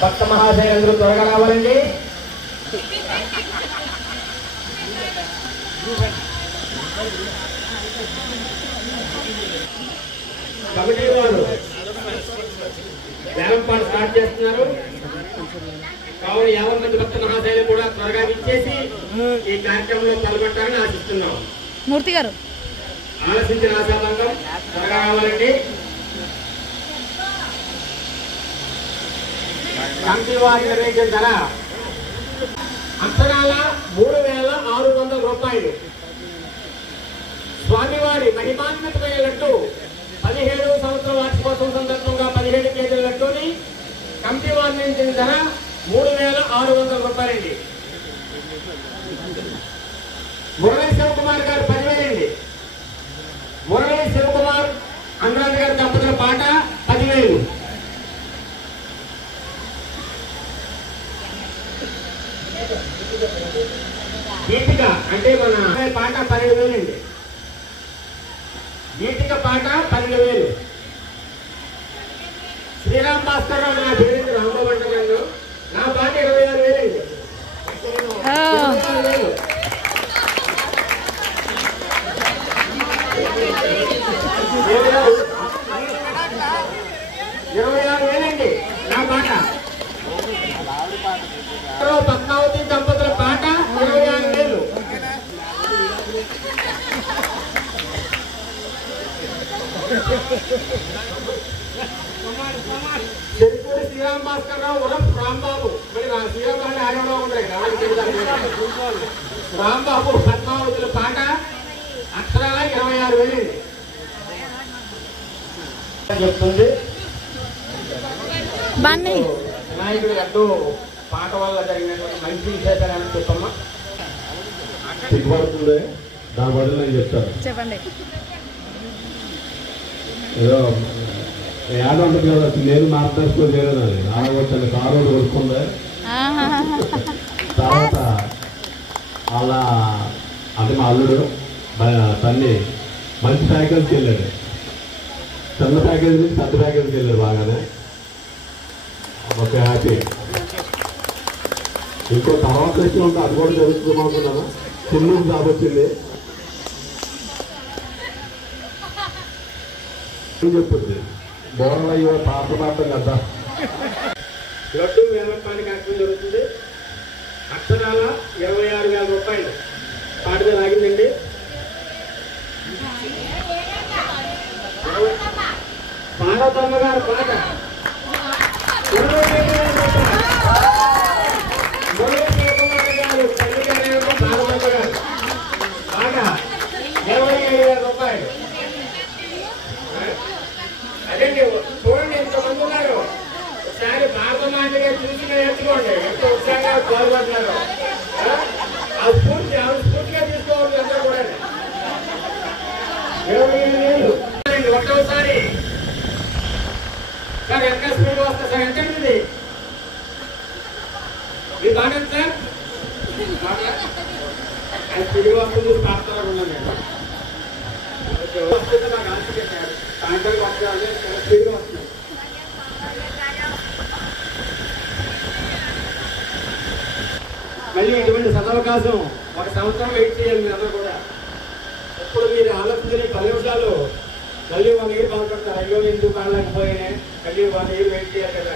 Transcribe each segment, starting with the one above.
భక్త మహాశయులందరూ త్వరగా రావాలండి. కమిటీ వారు వేలంపాట స్టార్ట్ చేస్తున్నారు. కావున 50 మంది భక్త మహాశయులు కూడా త్వరగా ఇచ్చేసి ఈ కార్యక్రమంలో పాల్గొంటారని ఆశిస్తున్నాం. మూర్తి గారు ఆలోచించిన ఆశాభంగం త్వరగా రావాలండి. కమిటీ వారి నిర్ణయించిన ధర అక్షరాల 3600 రూపాయలు. స్వామివారి మహిమాన్వితమైన లడ్డు 17వ సంవత్సర వార్షికోత్సవం సందర్భంగా 17 కేజీల లడ్డూని కమిటీ వారి నిర్ణయించిన ధర 3600 రూపాయలండి. మురళీ శివకుమార్ గారు 10,000 అండి. మురళీ శివకుమార్ అనురాధ గారి దంపతుల పాట 10,000. గీతిక అంటే మన పాట 12,000 అండి. గీతిక పాట 12,000. శ్రీరామ్ భాస్కర్ రావు నా పేరు రాంబాబు అంటున్నాను. నా పాట 26,000 అండి. 26,000. అండి నా పాట. పద్మావతి దంపతుల పాట 26,000. చెరుకూరి శ్రీరామ్ భాస్కర్ రావు ఉరఫ్ రాంబాబు. మరి శ్రీరామ్ బాబు ఆడవలో ఉంటాయి. రాంబాబు పద్మావతుల పాట అక్షరాల 26,000 చెప్తుంది. వినాయకుడు లడ్డు పాట వల్ల జరిగినటువంటి మంచి విశేషాలని చెప్పమ్మా. సిగ్గుపడుతుంది. దాని బదులు నేను చెప్తాను. చెప్పండి. ఏదో యాడ్ ఉంటుంది కదా, నేను మార్గదర్శకులు చేయలేదని అలాగే వచ్చాను. కారు కొనుక్కుంది. తర్వాత అలా అంటే మా అల్లుడు తన్ని మంచి ప్యాకేజ్కి వెళ్ళాడు. చిన్న ప్యాకేజ్ నుంచి పెద్ద ప్యాకేజ్కి వెళ్ళాడు. బాగానే ఓకే, హ్యాపీ. ఇంకో తర్వాత విషయం ఉంటే అది కూడా జరుగుతుంది అనుకున్నాను. చిన్న జాబ్ వచ్చింది చెప్తుంది. బోర్ల అయ్యో పాత పాఠం కదా. లడ్డు వేలంపాట కార్యక్రమం జరుగుతుంది. అక్షరాల 26,000 రూపాయలు పాట మీద ఆగిందండి. పార్వతమ్మ గారు పాట 27,000 రూపాయలు. అదండి చూడండి, ఎంతమంది ఉన్నారు. ఒకసారి భారతమాతగా చూసి నేర్చుకోండి. ఎంత ఉత్సాహంగా పాల్గొంటున్నారు. ఆ స్ఫూర్తిగా తీసుకోవాలి అందరూ కూడా. 27,000 ఒకటోసారి సార్ ఎంత స్పీడ్ వస్తా సార్? ఎంత ఇది మీ బాగా సార్ స్పీడ్ వస్తుంది. పాడుతున్నారు వస్తుంది. నాకు ఆశ సాయంత్రం వస్తుంది. స్పీడ్గా వస్తుంది. మళ్ళీ ఇటువంటి సదవకాశం 1 సంవత్సరం వెయిట్ చేయాలి మీరు అందరూ కూడా. ఎప్పుడు మీరు ఆలోచించిన 10 నిమిషాలు మళ్ళీ 1 ఇయర్ బాగుపడతారు. అయ్యో ఎందుకు కాలేకపోయినా మళ్ళీ 1 ఇయర్ వెయిట్ చేయాలి కదా.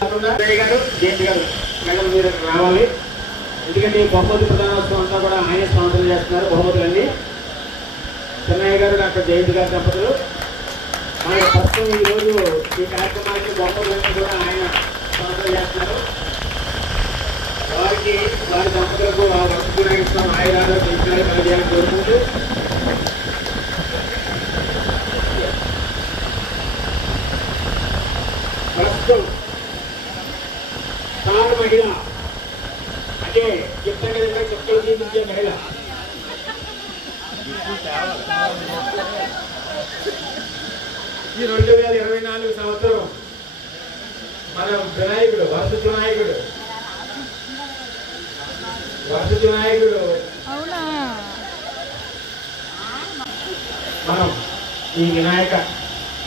కాకుండా గారు జయంతి గారు మేడం మీరు రావాలి. ఎందుకంటే బహుమతి ప్రధానోత్సవం అంతా కూడా ఆయన స్పాన్సర్ చేస్తున్నారు. బహుమతులన్నీ చెన్నయ్య గారు డాక్టర్ జయంతి గారి దంపతులు. మన ప్రస్తుతం ఈరోజు ఈ కార్యక్రమానికి బహుమతులన్నీ కూడా ఆయన స్పాన్సర్ చేస్తున్నారు. వారికి వారి దంపతులకు ఆ వర్షం ఆయురాలు పెంచాలి కలిగేయాలని కోరుకుంటూ ప్రస్తుతం స్టార్ మహిళ అంటే చెప్తాను కదా చెక్కలు చూపించే మహిళ ఈ 2024 సంవత్సరం మన వినాయకుడు వరసతి వినాయకుడు మనం ఈ వినాయక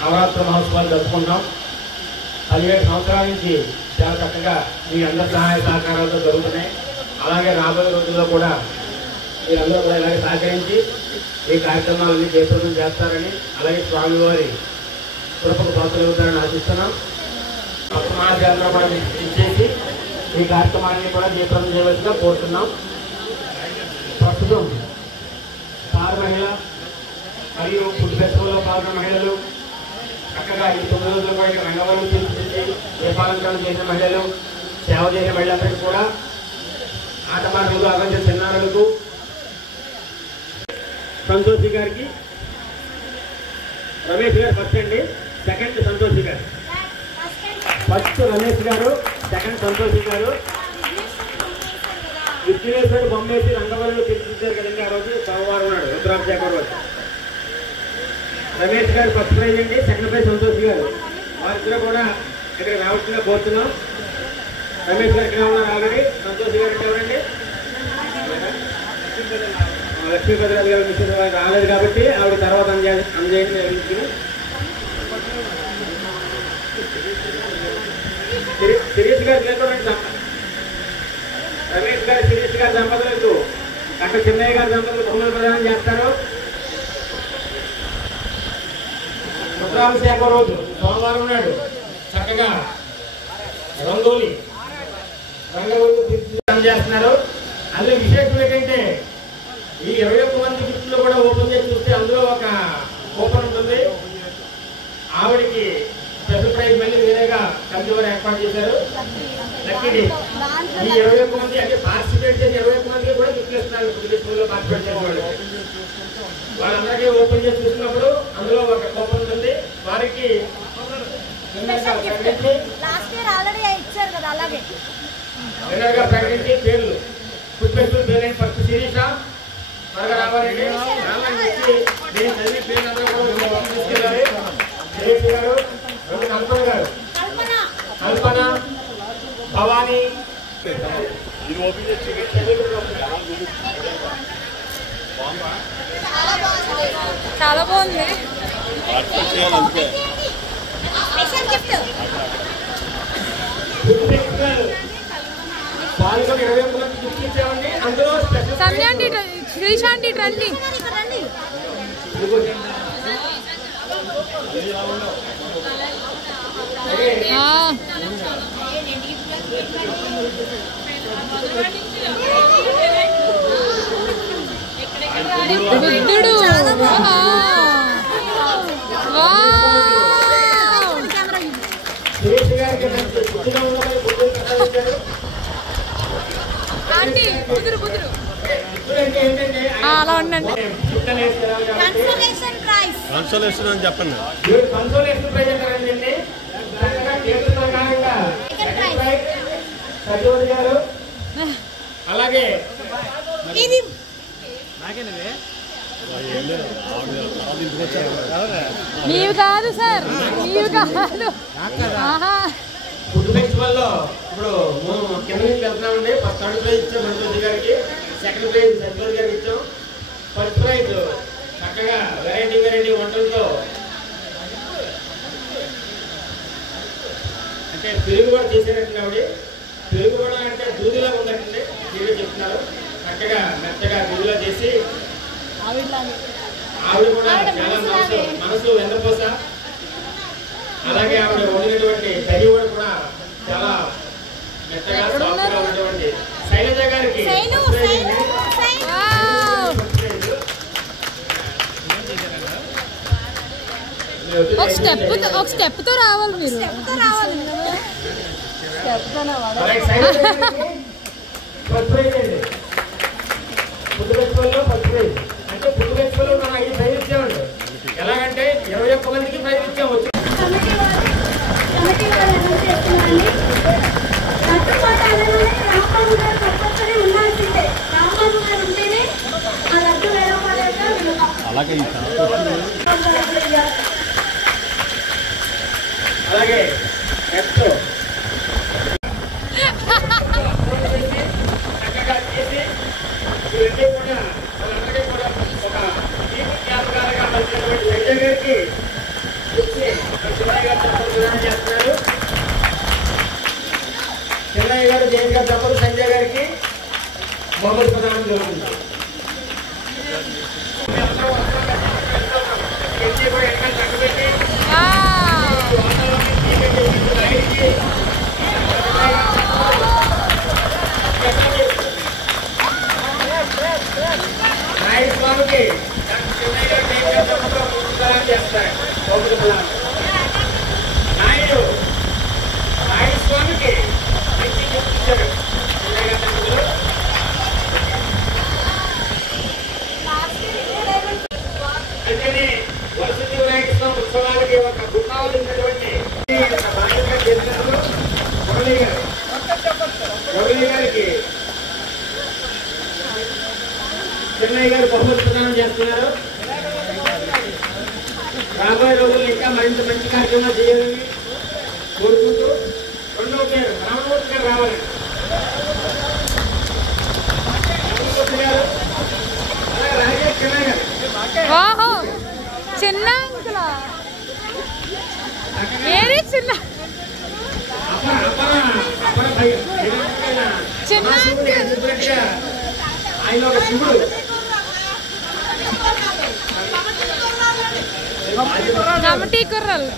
నవరాత్రి మహోత్సవాలు జరుపుకుంటాం. 17 సంవత్సరాల నుంచి చాలా చక్కగా మీ అందరి సహాయ సహకారాలతో జరుగుతున్నాయి. అలాగే రాబోయే రోజుల్లో కూడా మీరందరూ కూడా ఇలాగే సహకరించి ఈ కార్యక్రమాలన్నీ జయప్రదం చేస్తారని, అలాగే స్వామివారి కృపకు పాత్రలవుతారని ఆశిస్తున్నాం. అప్రమాదాలను కూడా ఇచ్చేసి ఈ కార్యక్రమాన్ని కూడా జయప్రదం చేయవలసిగా కోరుతున్నాం. ప్రస్తుతం స్టార్ మహిళ మరియు ఫుడ్ ఫెస్టివల్లో పాల్గొన్న మహిళలు, చక్కగా ఈ 9 రోజుల పాటు రంగవల్లి తీర్చిదిద్ది దీపాలంకరణ చేసిన మహిళలు, సేవ చేసిన మహిళలందరికీ కూడా ఆటపాటలకు అగంత చిన్నారులకు, సంతోషి గారికి, రమేష్ గారు ఫస్ట్ అండి, సెకండ్ సంతోషి గారు. ఫస్ట్ రమేష్ గారు, సెకండ్ సంతోషి గారు. విఘ్నేశ్వరుడు బొమ్మేసి రంగవల్లిలో తీర్చిదిద్దారు కదండి. ఆ రోజు సోమవారం నాడు రుద్రాభిషేకం రోజు. రమేష్ గారు ఫస్ట్ ప్రైజ్ అండి, సెకండ్ ప్రైజ్ సంతోష్ గారు. వారిద్దరూ కూడా ఇక్కడ రావచ్చుగా కోరుతున్నాం. రమేష్ గారు ఇక్కడ ఉన్నారు ఆల్రెడీ. సంతోష్ గారు అంటే ఎవరండి? లక్ష్మీపతిరాజు గారు మిషన్ రాలేదు కాబట్టి ఆవిడ తర్వాత అందజేయండి. శిరీష్ గారు చేరుకోండి. రమేష్ గారు శిరీష్ గారి దంపతులకు డాక్టర్ చిన్నయ్య గారి దంపతులు బహుమతి ప్రదానం చేస్తారు. రుద్రాభిషేకం రోజు సోమవారం నాడు చక్కగా రంగోలి చేస్తున్నారు. అందులో విశేషం ఏంటంటే ఈ 21 మంది గిఫ్ట్లు కూడా ఓపెన్ చేసి చూస్తే అందులో ఒక కూపన్ ఉంటుంది. ఆవిడికి స్పెషల్ ప్రైజ్ మళ్ళీ వేరేగా కంపెనీ ఏర్పాటు చేశారు. లక్కీ ఈ 21 మంది అంటే పార్టిసిపేట్ చేసి 21 మందికి కూడా గిఫ్ట్లు ఇస్తున్నారు. ఫుడ్ పార్టిసిపేట్ చేసిన వాళ్ళు వాళ్ళందరికీ ఓపెన్ చేసి చూసినప్పుడు అందులో ఒక కూపన్ ఉంటుంది. వారికి విన్నర్గా ప్రకటించి పేర్లు ఫుడ్ ఫెస్టివల్ పేరు ఫస్ట్ శిరీష త్వరగా రావాలండి. నేను చదివిన పేర్లందరూ కూడా తీసుకెళ్ళాలి. శిరీష గారు, కల్పన గారు, కల్పన, భవానీ. చాలా బాగుంది. సంధ్యాంటి శ్రీశాంతి రండి. బుద్ధుడు ఆంటీ బుద్ధుడు బుద్ధుడు అలా ఉండండి. కన్సోలేషన్ అని చెప్పండి. అలాగే నీవు కాదు సార్, నీవు కాదు. ఫుడ్ ఫెస్టివల్ లో ఇప్పుడు కింద నుంచి వెళ్తున్నామండి. ఫస్ట్ థర్డ్ ప్రైజ్ ఇచ్చాం మంత్రి గారికి, సెకండ్ ప్రైజ్ సత్యవతి గారికి ఇచ్చాం. ఫస్ట్ ప్రైజ్ చక్కగా వెరైటీ వంటలతో అంటే పెరుగు కూడా చేసేటట్టు కాబట్టి పెరుగు కూడా అంటే దూదిలా ఉందంటే మీరు చెప్తున్నారు. చక్కగా మెత్తగా దూదిలా చేసి ఆవిడ కూడా చాలా మనసు వెన్నపోస. అలాగే ఆవిడ వండినటువంటి దహి కూడా చాలా మెత్తగా సాఫ్ట్గా ఉన్నటువంటి శైలజ గారికి ఒక స్టెప్ తో రావాలి మీరు. అంటే ఫుడ్ ఫెస్టివల్ మనం 5 ప్రైజ్ ఇచ్చామండి. ఎలాగంటే 21 మందికి ప్రైజ్ ఇచ్చాము. అలాగే నెక్స్ట్ చక్కగా చేసి ఇవన్నీ కూడా వాళ్ళందరికీ కూడా ఒక జ్ఞాపకాలుగా మధ్య గారికి చేస్తున్నారు. చిన్నయ్య గారు జయంత్ గారు తప్పదు సంజయ్ గారికి బహుమతి ప్రదానం జరుగుతుంది. నాయుడు స్వామికి చిన్నయ్య గారు జయంత్ గారు తప్పదు ప్రదానం చేస్తారు బహుమతి ప్రదానం. నాయుడు స్వామికి మంచి గిఫ్ట్ ఇచ్చారు చిన్నయ్య గారు తప్పదు. అందుకని వరసిద్ధి వినాయక స్వామి ఉత్సవాలకి ఒక గుర్తావలించినటువంటి గౌరీ గారికి చిన్నయ్య గారు బహుమతి ప్రదానం చేస్తున్నారు. రాబోయే రోజుల్లో ఇంకా మరింత మంచి కార్యక్రమాలు చేయాలని కోరుకుంటూ రెండవ పేరు రామమూర్తి గారు రావాలండి. రామమూర్తి గారు అలాగే రాజేష్ చిన్నయ్య గారు ఓహో చిన్న అంకులా ఏది చిన్న చిన్న ఆయన ఒక శివుడు. కమిటీ కుర్రలు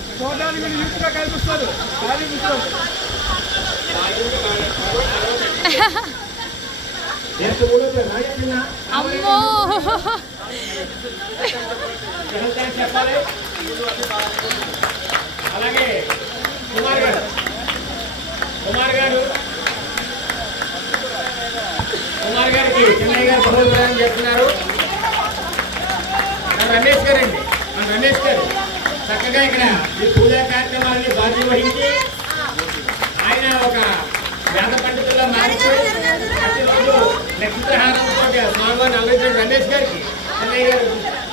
అమ్మో చెప్పాలి. అలాగే కుమార్ గారికి చిన్నయ్య గారు బహుమతి చేస్తున్నారు. రమేష్ గారు అండి, మన రమేష్ గారు చక్కగా ఇక్కడ ఈ పూజా కార్యక్రమాన్ని బాధ్యత వహించి ఆయన ఒక వేద పండితుల్లో మారిపోయి ప్రతిరోజు నక్షత్రహారంతో స్వామివారిని అలంకరించిన రమేష్ గారికి చిన్నయ్య గారు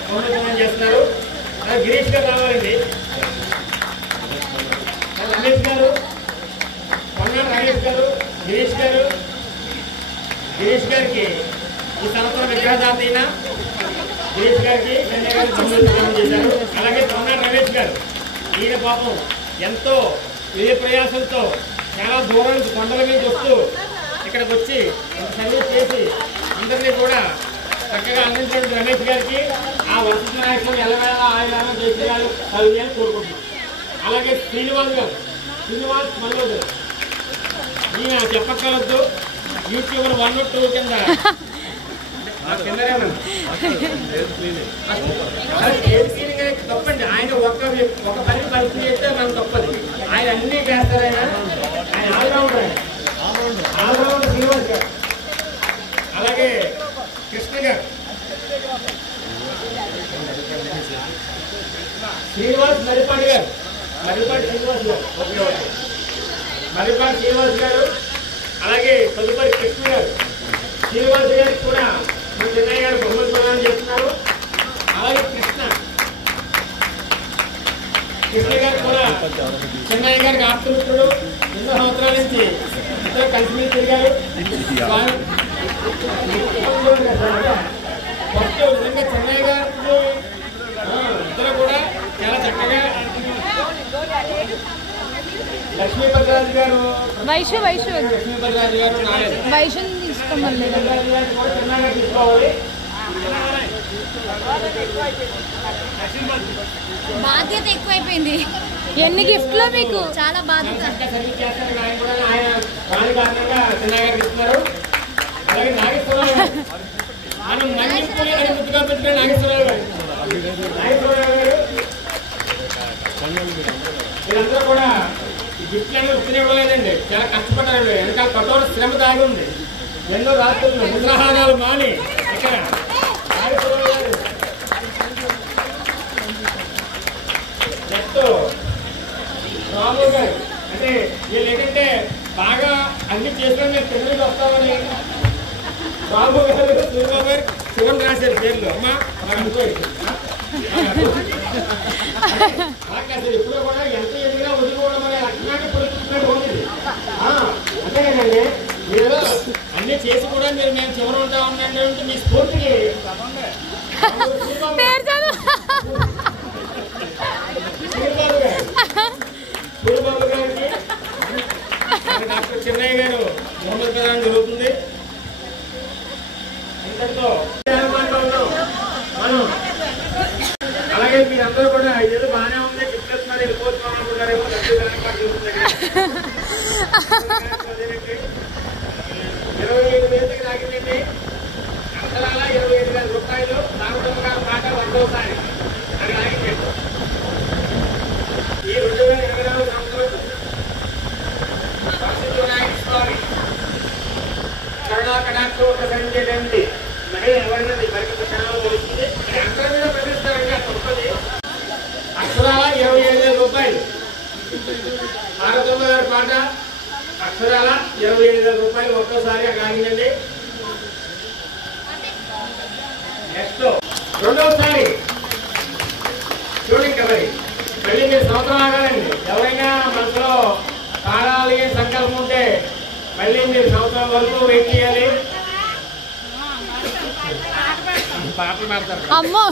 బహుమతి చేస్తున్నారు. అలాగే గిరీష్ గారు రావాలండి. రమేష్ గారు, పొన్నాడు రమేష్ గారు, గిరీష్ గారికి ఈ సంవత్సరం విగ్రహదాత అయిన గిరీష్ గారికి చెన్నై గారు బహుమతి చేశారు. అలాగే పొన్నాడు రమేష్ గారు, ఈయన పాపం ఎంతో వ్యయ ప్రయాసంతో చాలా దూరం నుంచి కొండల మీద వస్తూ ఇక్కడికి వచ్చి సర్వీస్ చేసి అందరినీ కూడా చక్కగా అందించిన రమేష్ గారికి ఆ వసతి నాయకులు ఎల్లవేళ ఆయన చేసేయాలి కలియాలని కోరుకుంటున్నాం. అలాగే శ్రీనివాస్ మల్లోదర్, ఈయన చెప్పగలద్దు యూట్యూబ్ 1 2 కింద తప్పండి. ఆయన ఒక పని పరిస్థితి చేస్తే మనం తప్పదు. ఆయన అన్ని చేస్తారు. ఆయన ఆల్రౌండర్ శ్రీనివాస్ గారు. అలాగే కృష్ణ గారు, మరిపాటి శ్రీనివాస్ గారు. అలాగే తదుపరి కృష్ణ గారు. శ్రీనివాస్ గారికి కూడా మన చెన్నయ్య గారు బహుమతి ప్రదానం చేస్తున్నారు. అలాగే కృష్ణ గారు కూడా చెన్నయ్య గారికి ఆప్తమిత్రుడు. ఎన్నో సంవత్సరాల నుంచి ఇద్దరు కలిసి తిరిగారు. ఫస్ట్ నిజంగా చెన్నయ్య గారు ఇద్దరు కూడా చాలా చక్కగా లక్ష్మీపతిరాజు గారు తీసుకోమని తీసుకోవాలి. బాధ్యత ఎక్కువైపోయింది. ఎన్ని గిఫ్ట్లో మీకు చాలా బాధ్యత. సర్వీస్ చేస్తారు. ఆయన కూడా ఆయన వారి కారణంగా చెన్నయ్య గారికి ఇస్తున్నారు. అలాగే నాగేశ్వరరావు గారు, మనం మన్నింపుని అని ముద్దుగా పెట్టుకునే నాగేశ్వరరావు గారు. వీళ్ళందరూ కూడా ఈ గిఫ్ట్లను ఉత్తిని ఇవ్వలేదండి. చాలా కష్టపడ్డారు. వెనకాల కఠోర శ్రమ దాగి ఉంది. ఎన్నో రాత్రులు నిద్రాహారాలు మాని ఇక్కడ నాగేశ్వరరావు గారు నెక్స్ట్ రాము గారు. అంటే వీళ్ళు ఏంటంటే బాగా అన్ని చేసుకొని మేము పిల్లలకి వస్తామని రాము గారు, సూర్యబాబు గారు శివన్ రాశారు పేర్లు. అమ్మా మాకు అనుకోవచ్చు. అసలు ఎప్పుడో కూడా ఎంత ఎదిగినా వదులుకోవడం అనే లక్షణాన్ని పొందుతున్నాడు బాగుంది. అంతే కదండి. మీరు అన్ని చేసి కూడా మేము చివరి ఉంటా ఉన్నాయంటే మీ స్ఫూర్తికి సూర్యబాబు గారికి డాక్టర్ చిన్నయ్య గారు మూలపేదం జరుగుతుంది. ఇంతటితో మనం అలాగే మీరందరూ కూడా ఏదో బాగానే ఉంది చెప్తున్నారు వెళ్ళిపోతున్నాం అనుకున్నారేమో ఏర్పాటు జరుగుతుంది. 27,000 దగ్గర ఆగిందండి. అక్షరాల 25,000 రూపాయలు నాగరమ్మ గారి మాట 100సారి అది ఆగిందండి. ఈ 2024 సంవత్సరం వినాయక స్వామి కరుణా కటాక్షం ప్రసరించేటండి మహిళ ఎవరైనా మరికి క్షణాలు తెలుస్తుంది. అందరి మీద ప్రశ్నిస్తారండి అక్కడ ఉంటుంది. అక్షరాల 27,000 రూపాయలు నాగరమ్మ గారి పాట అక్షరాల 27,000 రూపాయలు ఒక్కసారి అక్కడ ఆగిందండి. నెక్స్ట్ రెండవసారి చూడండి కదా మళ్ళీ మీరు సంవత్సరం ఆగాలండి. ఎవరైనా మనసులో కాలాలి సంకల్పం ఉంటే మళ్ళీ మీరు సంవత్సరం వరకు వెయిట్ చేయాలి. పాటలు పాడతారు అమ్మో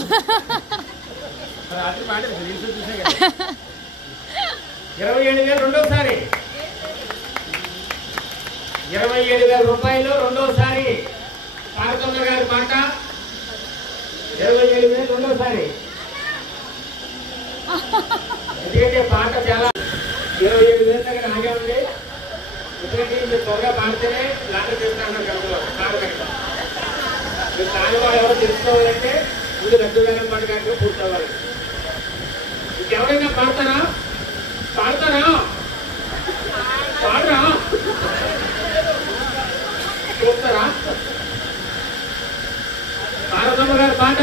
రాత్రి పాట 27,000 రెండోసారి 27,000 రూపాయలు రెండోసారి పార్వతమ్మ గారి మాట 27,000 రెండోసారి. ఎందుకంటే పాట చాలా 27,000 దగ్గర ఆగే ఉంది. ఎందుకంటే మీరు త్వరగా పాడితేనే లాటరీ చేస్తున్నారు గంటలో మీరు దాని వాళ్ళు ఎవరో తెలుసుకోవాలంటే ముందు లడ్డు వేలం పాట గారికి పూర్తవ్వాలి. ఇంకెవరైనా పాడతారా పాడతారా పాడరా చూస్తారా? పార్వతమ్మ గారి పాట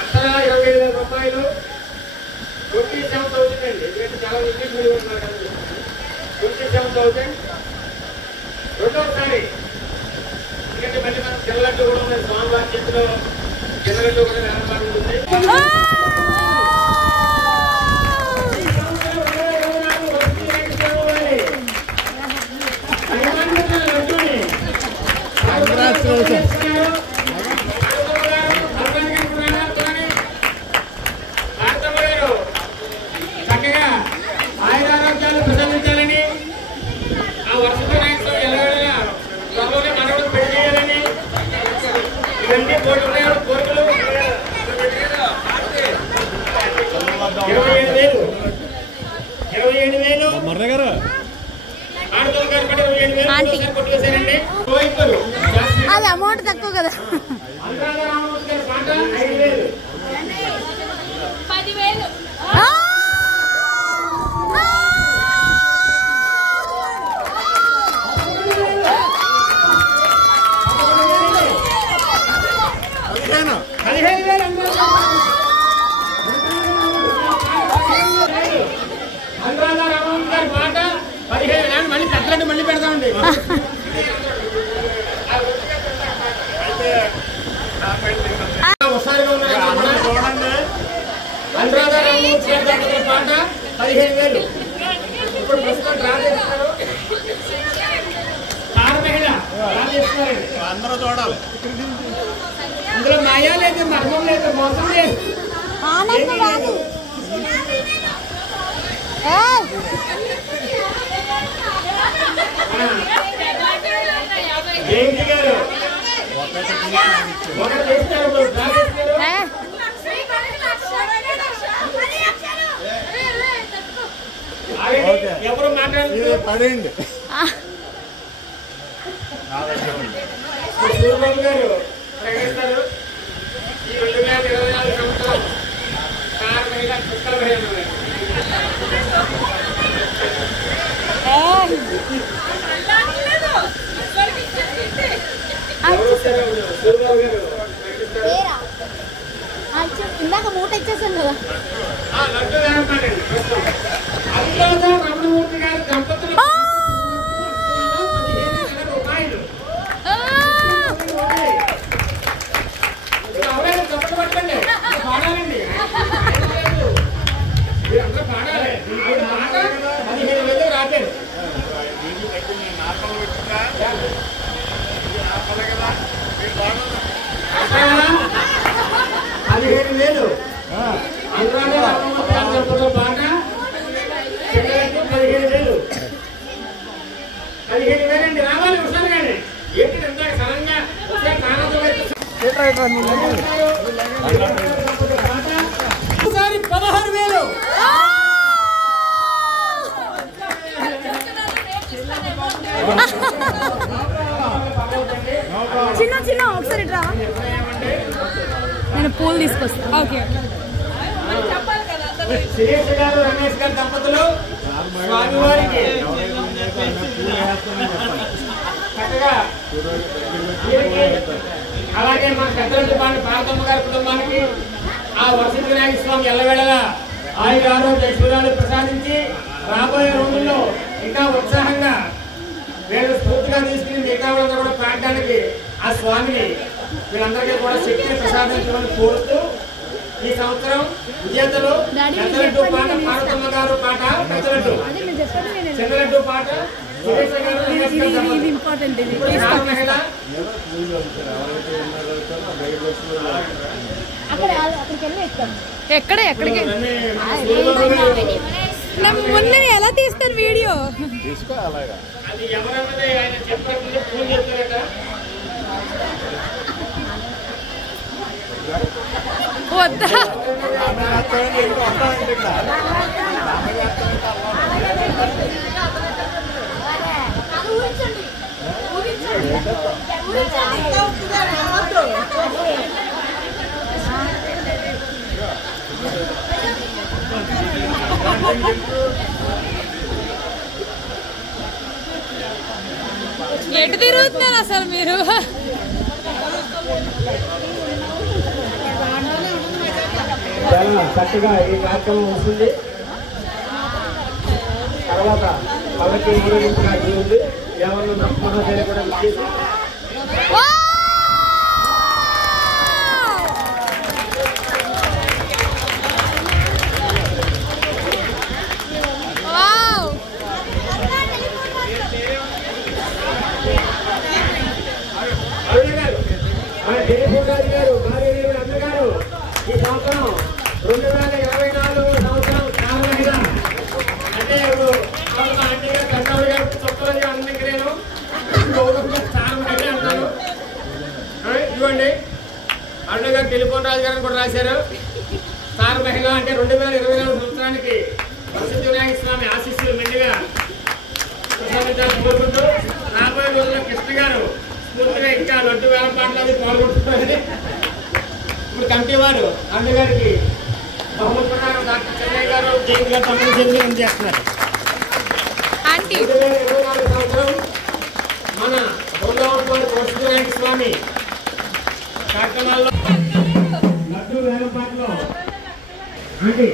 అక్షరాల 27,000 రూపాయలు 27,000 అండి. ఎందుకంటే చాలా ఇంగ్లీష్ మీడియం ఉన్నారు కదా 27,000 రెండోసారి. ఎందుకంటే మళ్ళీ మనం చిన్నలడ్డు కూడా ఉన్నాయి స్వామివారి చేతిలో చిన్నలడ్డు కూడా వ్యాపారం ఉంటుంది. చక్కగా ఆయురారోగ్యాలు ప్రసాదించాలని ఆ వర్షపు నాయకులు ఎలాగైనా త్వరలోనే మనవుడు పెళ్లి చేయాలని ఇవన్నీ కోరుకులు 27,000 ఆడతల గారు 27,000 కొట్టేశారండి. అది అమౌంట్ తక్కువ కదా. అనురాధ రామమూర్తి గారి పాట 5,000 10,000 అనురాధ రామమూర్తి గారి పాట 15,000 మళ్ళీ తగ్గట్టు మళ్ళీ పెడతామండి. ఒకసారిగా ఉన్నారండి. అనురాధ రామమూర్తి గారి పాట 15,000 ఇప్పుడు ప్రస్తుతం డ్రా చేస్తున్నారు. మహిళ డ్రా చేస్తున్నారండి. అందరూ చూడాలి. ఇందులో మాయా లేదు మర్మం లేదు మోసం లేదు. జయంతి గారు ఒకటి చేస్తారు డ్రా చేస్తారు. ఎవరు మాట్లాడుతున్నారు? పడండి సూర్యబాబు గారు ప్రకటిస్తారు. ఈ 2024 సంవత్సరం కారణంగా చుక్కల భయం సూర్యబాబు గారు ఇందాక మూట ఇచ్చేసాను కదా. లడ్డు వేరపాడండి. అనురాధ రమణమూర్తి గారి దంపతులు 15,000 రూపాయలు. ఎవరైనా తప్పక పట్టండి పాడాలండి. మీరందరూ పాడాలి. పాట 15,000 రాలేదు. 15,000 అనురాధ రామమూర్తి గారి దంపతుల పాట 15,000. ఒకసారి 16,000. చిన్న చిన్న ఒకసారి రా, నేను పూలు తీసుకొస్తా. ఓకే శిరీష్ గారు రమేష్ గారి దంపతులు స్వామివారికి చక్కగా అలాగే మన పెద్దల పార్వతమ్మ గారి కుటుంబానికి ఆ వసతి వినాయక స్వామి ఎల్లవేళలా ఆయన ఆరోగ్య ఐశ్వర్యాలు ప్రసాదించి రాబోయే రోజుల్లో ఇంకా ఉత్సాహంగా వీళ్ళు స్ఫూర్తిగా తీసుకుని మిగతా వాళ్ళందరూ కూడా పాడడానికి ఆ స్వామిని వీళ్ళందరికీ కూడా శక్తిని ప్రసాదించమని కోరుతూ ఈ సంవత్సరం విజేతలు పెద్దలడ్డు పాట పార్వతమ్మ గారు పాట పెద్దలడ్డు, చిన్నలడ్డు పాట సురేష్ గారు మహిళ ఎక్కడికి ముందు ఎలా తీస్తారు వీడియో? అది ఎవరన్నది ఆయన చెప్పినట్టు ఫోన్ చేస్తారట. వద్దా ఎటు తిరుగుతున్నారు అసలు మీరు? చాలా చక్కగా ఈ కార్యక్రమం వస్తుంది. తర్వాత వాళ్ళకి ఊరేగింపుగా ఉంది. ఎవరు బ్రహ్మహోదయ కూడా విచ్చేసి గారు అందగారు ఈ సంవత్సరం 2024 సంవత్సరం మహిళ అంటే ఇప్పుడు ఆంటీ గారు కన్నౌడి గారు చొక్కలు అందరికీను అంటారు. ఇవ్వండి అన్న గారు టెలిఫోన్ రాజు గారిని కూడా రాశారు. స్టార్ మహిళ అంటే 2024 సంవత్సరానికి వసతి వినాయక స్వామి ఆశీస్సులు మెండుగా ప్రసాదించాలని కోరుకుంటూ రాబోయే రోజుల్లో కృష్ణ గారు పూర్తిగా ఇంకా లడ్డు వేల పాటలు అది పాల్గొంటున్నారని ఇప్పుడు కమిటీ వారు అన్నగారికి బహుమతి ప్రకారం డాక్టర్ చెన్నయ్య గారు జయంతి గారు తమ్ముడు చెంది చేస్తున్నారు. 2024 సంవత్సరం మన వసతి వినాయక స్వామి కార్యక్రమాల్లో లడ్డు వేల పాటలో అంటే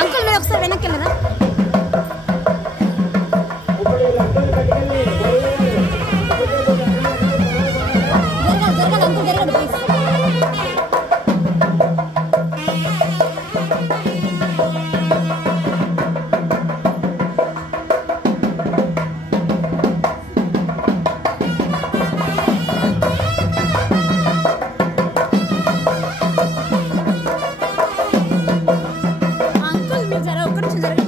అంకుల్ మీరు ఒకసారి వెనక్కి వెళ్ళరా? జరగాలి అంకుల్, జరగండి ప్లీజ్. అంకుల్ మీరు జర ఒక్క నిమిషం జరగండి.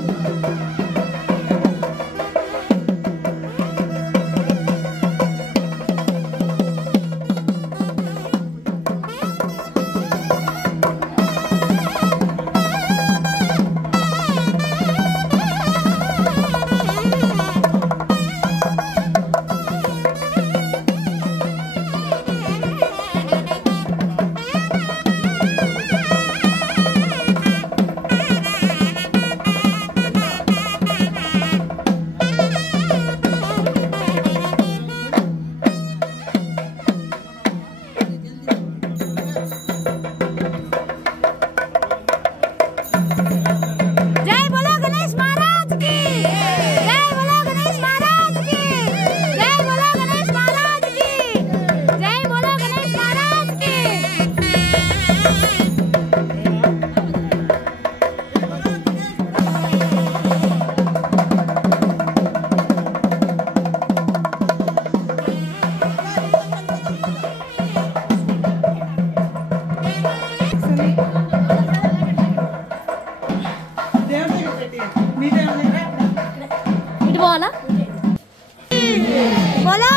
जय बोलो गणेश महाराज की, जय बोलो गणेश महाराज की, जय बोलो गणेश महाराज की, जय बोलो गणेश महाराज की. ఇటు పోవాలా? बोलो